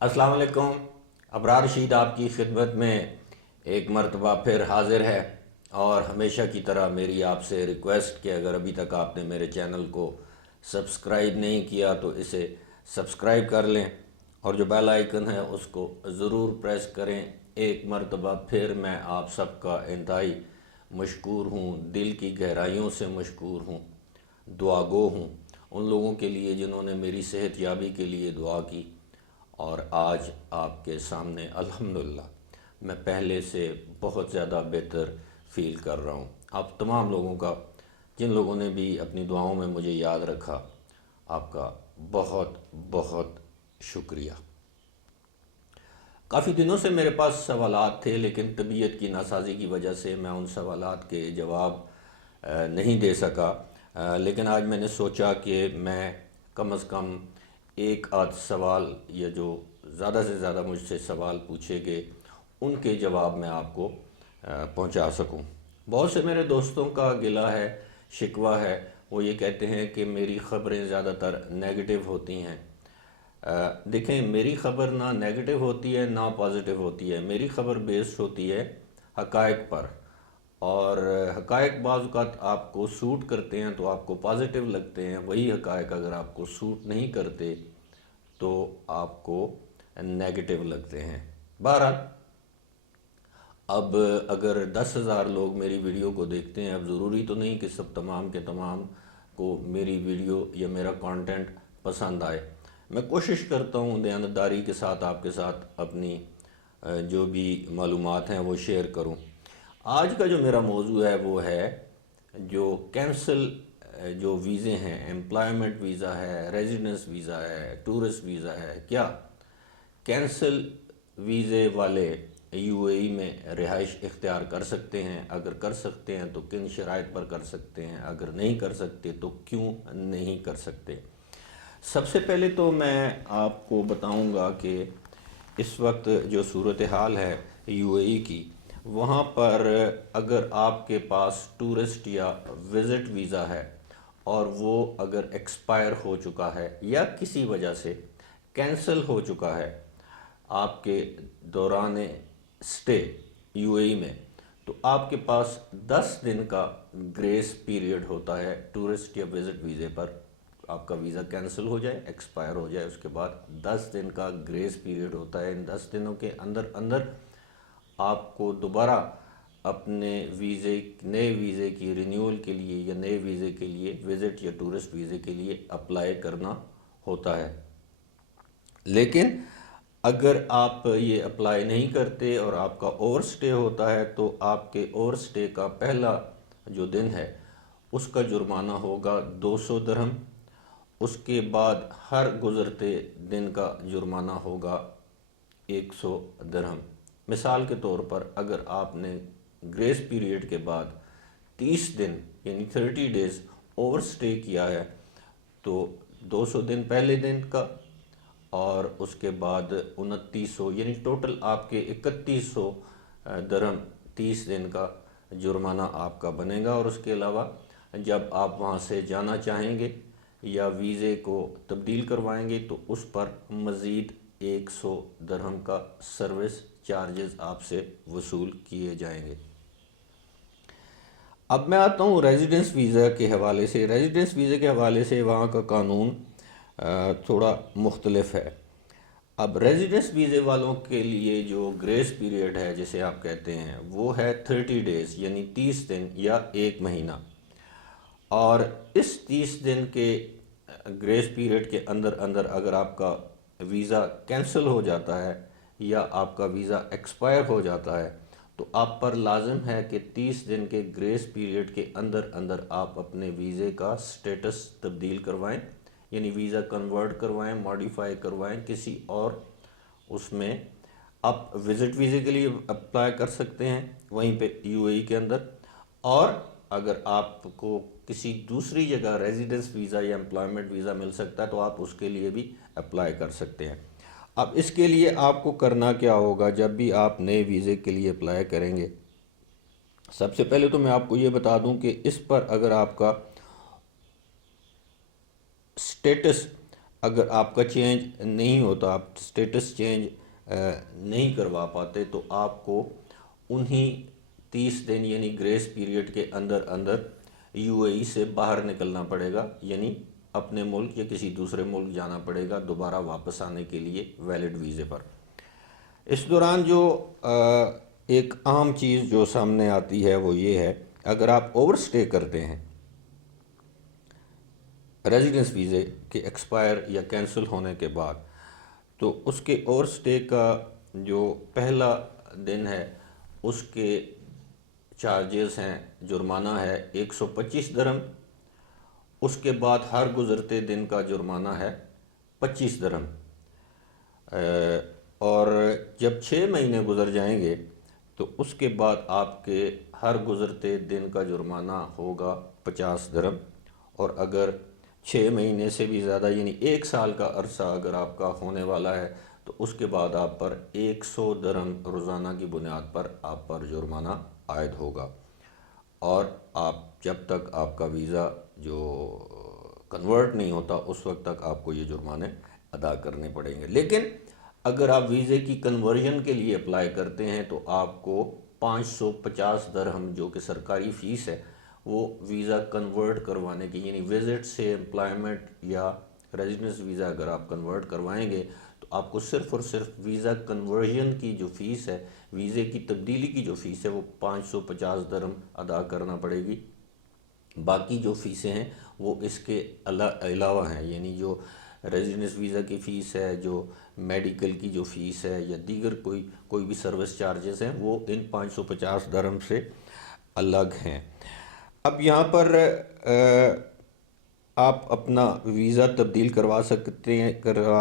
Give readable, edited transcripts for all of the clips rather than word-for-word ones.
السلام علیکم۔ ابرار رشید آپ کی خدمت میں ایک مرتبہ پھر حاضر ہے، اور ہمیشہ کی طرح میری آپ سے ریکویسٹ کہ اگر ابھی تک آپ نے میرے چینل کو سبسکرائب نہیں کیا تو اسے سبسکرائب کر لیں، اور جو بیل آئیکن ہے اس کو ضرور پریس کریں۔ ایک مرتبہ پھر میں آپ سب کا انتہائی مشکور ہوں، دل کی گہرائیوں سے مشکور ہوں، دعا گو ہوں ان لوگوں کے لیے جنہوں نے میری صحت یابی کے لیے دعا کی، اور آج آپ کے سامنے الحمدللہ میں پہلے سے بہت زیادہ بہتر فیل کر رہا ہوں۔ آپ تمام لوگوں کا، جن لوگوں نے بھی اپنی دعاؤں میں مجھے یاد رکھا، آپ کا بہت بہت شکریہ۔ کافی دنوں سے میرے پاس سوالات تھے، لیکن طبیعت کی ناسازی کی وجہ سے میں ان سوالات کے جواب نہیں دے سکا، لیکن آج میں نے سوچا کہ میں کم از کم ایک آدھ سوال، یا جو زیادہ سے زیادہ مجھ سے سوال پوچھے گئے ان کے جواب میں آپ کو پہنچا سکوں۔ بہت سے میرے دوستوں کا گلہ ہے، شکوہ ہے، وہ یہ کہتے ہیں کہ میری خبریں زیادہ تر نیگیٹو ہوتی ہیں۔ دیکھیں، میری خبر نہ نیگیٹو ہوتی ہے نہ پازیٹیو ہوتی ہے، میری خبر بیسڈ ہوتی ہے حقائق پر، اور حقائق بعض اوقات آپ کو سوٹ کرتے ہیں تو آپ کو پازیٹیو لگتے ہیں، وہی حقائق اگر آپ کو سوٹ نہیں کرتے تو آپ کو نیگیٹو لگتے ہیں۔ بہرحال، اب اگر 10,000 لوگ میری ویڈیو کو دیکھتے ہیں، اب ضروری تو نہیں کہ سب تمام کے تمام کو میری ویڈیو یا میرا کانٹینٹ پسند آئے۔ میں کوشش کرتا ہوں دیانتداری کے ساتھ آپ کے ساتھ اپنی جو بھی معلومات ہیں وہ شیئر کروں۔ آج کا جو میرا موضوع ہے وہ ہے جو کینسل جو ویزے ہیں، امپلائمنٹ ویزا ہے، ریزیڈنس ویزا ہے، ٹورسٹ ویزا ہے، کیا کینسل ویزے والے یو اے ای میں رہائش اختیار کر سکتے ہیں؟ اگر کر سکتے ہیں تو کن شرائط پر کر سکتے ہیں؟ اگر نہیں کر سکتے تو کیوں نہیں کر سکتے؟ سب سے پہلے تو میں آپ کو بتاؤں گا کہ اس وقت جو صورتحال ہے یو اے ای کی، وہاں پر اگر آپ کے پاس ٹورسٹ یا وزٹ ویزا ہے اور وہ اگر ایکسپائر ہو چکا ہے یا کسی وجہ سے کینسل ہو چکا ہے آپ کے دوران سٹے یو اے ای میں، تو آپ کے پاس 10 دن کا گریس پیریڈ ہوتا ہے ٹورسٹ یا وزٹ ویزے پر۔ آپ کا ویزا کینسل ہو جائے، ایکسپائر ہو جائے، اس کے بعد 10 دن کا گریس پیریڈ ہوتا ہے۔ ان 10 دنوں کے اندر اندر آپ کو دوبارہ اپنے نئے ویزے کی رینیول کے لیے یا نئے ویزے کے لیے، وزٹ یا ٹورسٹ ویزے کے لیے اپلائی کرنا ہوتا ہے۔ لیکن اگر آپ یہ اپلائی نہیں کرتے اور آپ کا اوور سٹے ہوتا ہے تو آپ کے اوور سٹے کا پہلا جو دن ہے اس کا جرمانہ ہوگا 200 درہم، اس کے بعد ہر گزرتے دن کا جرمانہ ہوگا 100 درہم۔ مثال کے طور پر اگر آپ نے گریس پیریڈ کے بعد 30 دن یعنی 30 ڈیز اوور سٹے کیا ہے تو 200 دن پہلے دن کا، اور اس کے بعد 2900 یعنی ٹوٹل آپ کے 3100 درہم 30 دن کا جرمانہ آپ کا بنے گا۔ اور اس کے علاوہ جب آپ وہاں سے جانا چاہیں گے یا ویزے کو تبدیل کروائیں گے تو اس پر مزید 100 درہم کا سروس چارجز آپ سے وصول کیے جائیں گے۔ اب میں آتا ہوں ریزیڈنس ویزا کے حوالے سے۔ ریزیڈنس ویزے کے حوالے سے وہاں کا قانون تھوڑا مختلف ہے۔ اب ریزیڈنس ویزے والوں کے لیے جو گریس پیریڈ ہے جسے آپ کہتے ہیں وہ ہے 30 ڈیز یعنی 30 دن یا ایک مہینہ، اور اس 30 دن کے گریس پیریڈ کے اندر اندر اگر آپ کا ویزا کینسل ہو جاتا ہے یا آپ کا ویزا ایکسپائر ہو جاتا ہے تو آپ پر لازم ہے کہ 30 دن کے گریس پیریڈ کے اندر اندر آپ اپنے ویزے کا سٹیٹس تبدیل کروائیں، یعنی ویزا کنورٹ کروائیں، ماڈیفائی کروائیں کسی اور اس میں۔ آپ وزٹ ویزے کے لیے اپلائی کر سکتے ہیں وہیں پہ یو اے ای کے اندر، اور اگر آپ کو کسی دوسری جگہ ریزیڈنس ویزا یا امپلائمنٹ ویزا مل سکتا ہے تو آپ اس کے لیے بھی اپلائی کر سکتے ہیں۔ اب اس کے لیے آپ کو کرنا کیا ہوگا جب بھی آپ نئے ویزے کے لیے اپلائی کریں گے؟ سب سے پہلے تو میں آپ کو یہ بتا دوں کہ اس پر اگر آپ کا سٹیٹس اگر آپ کا چینج نہیں ہوتا، آپ سٹیٹس چینج نہیں کروا پاتے، تو آپ کو انہی 30 دن یعنی گریس پیریڈ کے اندر اندر یو اے ای سے باہر نکلنا پڑے گا، یعنی اپنے ملک یا کسی دوسرے ملک جانا پڑے گا دوبارہ واپس آنے کے لیے ویلڈ ویزے پر۔ اس دوران جو ایک عام چیز جو سامنے آتی ہے وہ یہ ہے، اگر آپ اوور سٹے کرتے ہیں ریزیڈنس ویزے کے ایکسپائر یا کینسل ہونے کے بعد، تو اس کے اوور سٹے کا جو پہلا دن ہے اس کے چارجز ہیں، جرمانہ ہے 125 درہم۔ اس کے بعد ہر گزرتے دن کا جرمانہ ہے 25 درہم۔ اور جب 6 مہینے گزر جائیں گے تو اس کے بعد آپ کے ہر گزرتے دن کا جرمانہ ہوگا 50 درہم۔ اور اگر 6 مہینے سے بھی زیادہ یعنی 1 سال کا عرصہ اگر آپ کا ہونے والا ہے تو اس کے بعد آپ پر 100 درہم روزانہ کی بنیاد پر آپ پر جرمانہ عائد ہوگا، اور آپ جب تک آپ کا ویزا جو کنورٹ نہیں ہوتا اس وقت تک آپ کو یہ جرمانے ادا کرنے پڑیں گے۔ لیکن اگر آپ ویزے کی کنورژن کے لیے اپلائی کرتے ہیں تو آپ کو 550 درہم جو کہ سرکاری فیس ہے وہ ویزا کنورٹ کروانے کی، یعنی وزٹ سے امپلائمنٹ یا ریزیڈنس ویزا اگر آپ کنورٹ کروائیں گے تو آپ کو صرف اور صرف ویزا کنورژن کی جو فیس ہے، ویزے کی تبدیلی کی جو فیس ہے وہ 550 درہم ادا کرنا پڑے گی۔ باقی جو فیسیں ہیں وہ اس کے علاوہ ہیں، یعنی جو ریزیڈنس ویزا کی فیس ہے، جو میڈیکل کی جو فیس ہے یا دیگر کوئی بھی سروس چارجز ہیں وہ ان 550 درہم سے الگ ہیں۔ اب یہاں پر آپ اپنا ویزا تبدیل کروا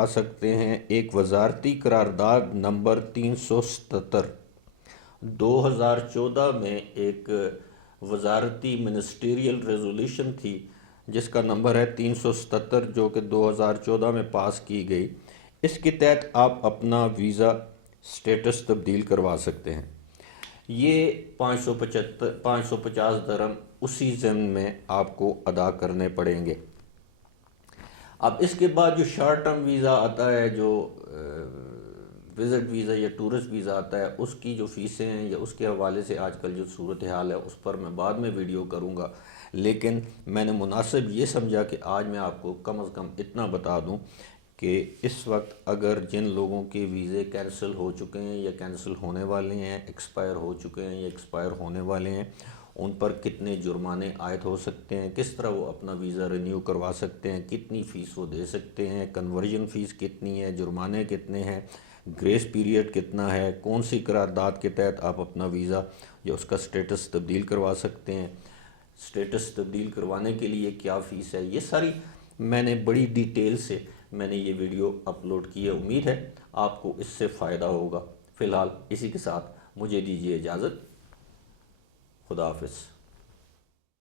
سکتے ہیں ایک وزارتی قرارداد نمبر 377۔ 2014 میں ایک وزارتی منسٹریل ریزولوشن تھی جس کا نمبر ہے 377، جو کہ 2014 میں پاس کی گئی۔ اس کے تحت آپ اپنا ویزا سٹیٹس تبدیل کروا سکتے ہیں۔ یہ 550 درہم اسی ضمن میں آپ کو ادا کرنے پڑیں گے۔ اب اس کے بعد جو شارٹ ٹرم ویزا آتا ہے، جو وزٹ ویزا یا ٹورسٹ ویزا آتا ہے، اس کی جو فیسیں ہیں یا اس کے حوالے سے آج کل جو صورتحال ہے اس پر میں بعد میں ویڈیو کروں گا، لیکن میں نے مناسب یہ سمجھا کہ آج میں آپ کو کم از کم اتنا بتا دوں کہ اس وقت اگر جن لوگوں کے ویزے کینسل ہو چکے ہیں یا کینسل ہونے والے ہیں، ایکسپائر ہو چکے ہیں یا ایکسپائر ہونے والے ہیں، ان پر کتنے جرمانے عائد ہو سکتے ہیں، کس طرح وہ اپنا ویزا رینیو کروا سکتے ہیں، کتنی فیس وہ دے سکتے ہیں، کنورژن فیس کتنی ہے، جرمانے کتنے ہیں، گریس پیریڈ کتنا ہے، کون سی قرارداد کے تحت آپ اپنا ویزا یا اس کا سٹیٹس تبدیل کروا سکتے ہیں، سٹیٹس تبدیل کروانے کے لیے کیا فیس ہے، یہ ساری میں نے بڑی ڈیٹیل سے میں نے یہ ویڈیو اپلوڈ کی ہے۔ امید ہے آپ کو اس سے فائدہ ہوگا۔ فی الحال اسی کے ساتھ مجھے دیجیے اجازت۔ خدا حافظ۔